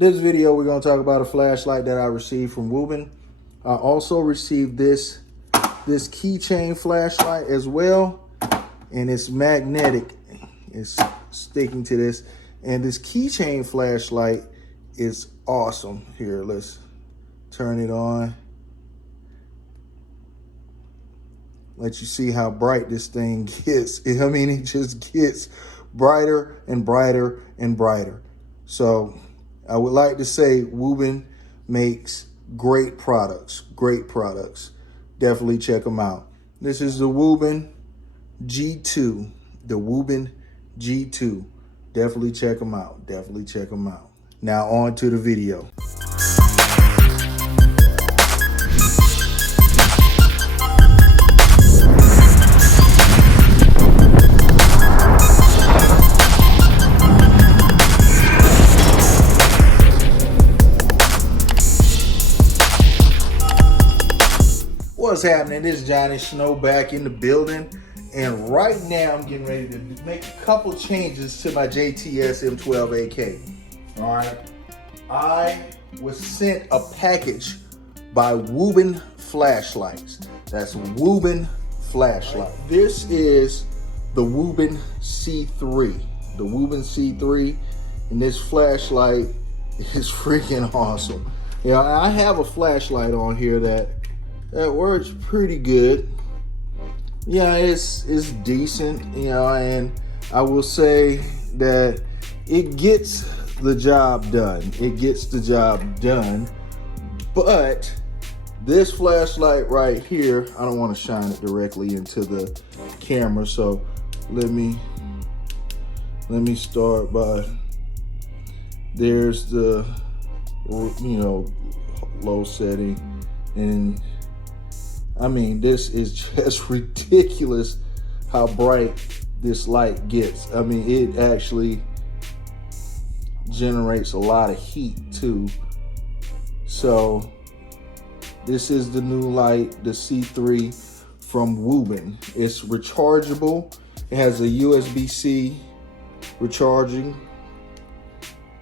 This video, we're going to talk about a flashlight that I received from Wuben. I also received this keychain flashlight as well, and it's magnetic. It's sticking to this, and this keychain flashlight is awesome. Here, let's turn it on. Let you see how bright this thing gets. I mean, it just gets brighter and brighter and brighter. So I would like to say Wuben makes great products, Definitely check them out. This is the Wuben G2, the Wuben G2. Definitely check them out, Now on to the video. What's happening? This is Johnny Snow back in the building, and right now I'm getting ready to make a couple changes to my JTS M12AK. All right, I was sent a package by Wuben flashlights. That's Wuben flashlight. This is the Wuben C3, and this flashlight is freaking awesome. You know, I have a flashlight on here that works pretty good. Yeah, it's decent, you know, and I will say that it gets the job done. But this flashlight right here, I don't want to shine it directly into the camera, so let me start by, there's the, you know, low setting, and I mean, this is just ridiculous how bright this light gets. I mean, it actually generates a lot of heat too. So this is the new light, the C3 from Wuben. It's rechargeable. It has a USB-C recharging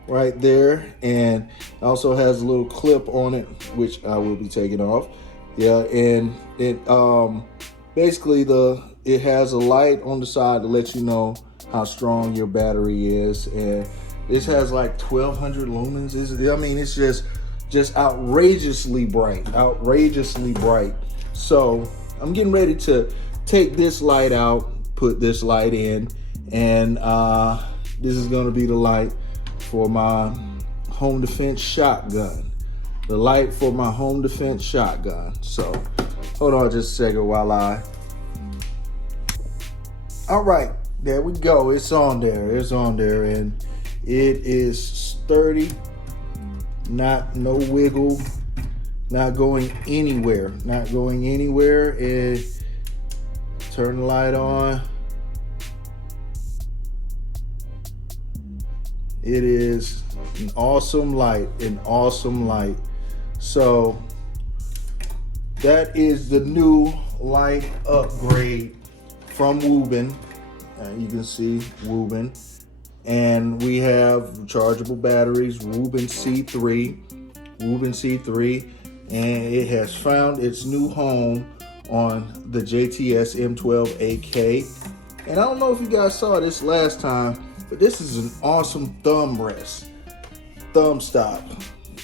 right there, and also has a little clip on it, which I will be taking off. Yeah, and it basically it has a light on the side to let you know how strong your battery is, and this has like 1200 lumens. I mean, it's just outrageously bright, So I'm getting ready to take this light out, put this light in, and this is going to be the light for my home defense shotgun. The light for my home defense shotgun. So hold on just a second while all right, there we go. It's on there, and it is sturdy, no wiggle, not going anywhere, and turn the light on. It is an awesome light, So that is the new light upgrade from Wuben. You can see Wuben. And we have rechargeable batteries, Wuben C3. And it has found its new home on the JTS M12AK. And I don't know if you guys saw this last time, but this is an awesome thumb stop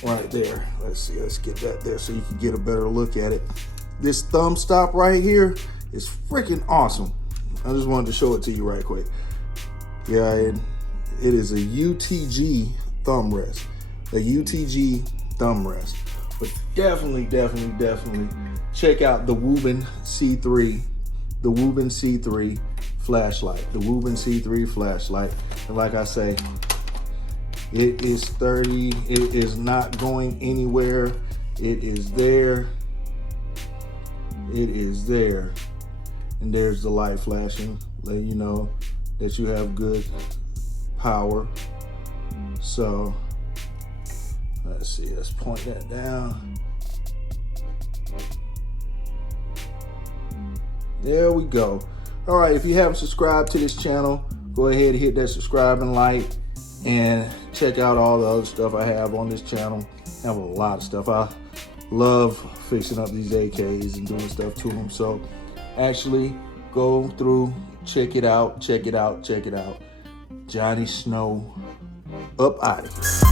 right there. Let's see, let's get that there so you can get a better look at it. This thumb stop right here is freaking awesome. I just wanted to show it to you right quick. Yeah, it is a UTG thumb rest. But definitely check out the Wuben C3 flashlight. And like I say, it is sturdy. It is not going anywhere. It is there. And there's the light flashing, letting you know that you have good power. So let's see, let's point that down. There we go. All right, if you haven't subscribed to this channel, go ahead and hit that subscribe and like. and check out all the other stuff I have on this channel. I have a lot of stuff. I love fixing up these AKs and doing stuff to them. So actually go through, check it out, check it out, check it out. Johnny Snow up out of here.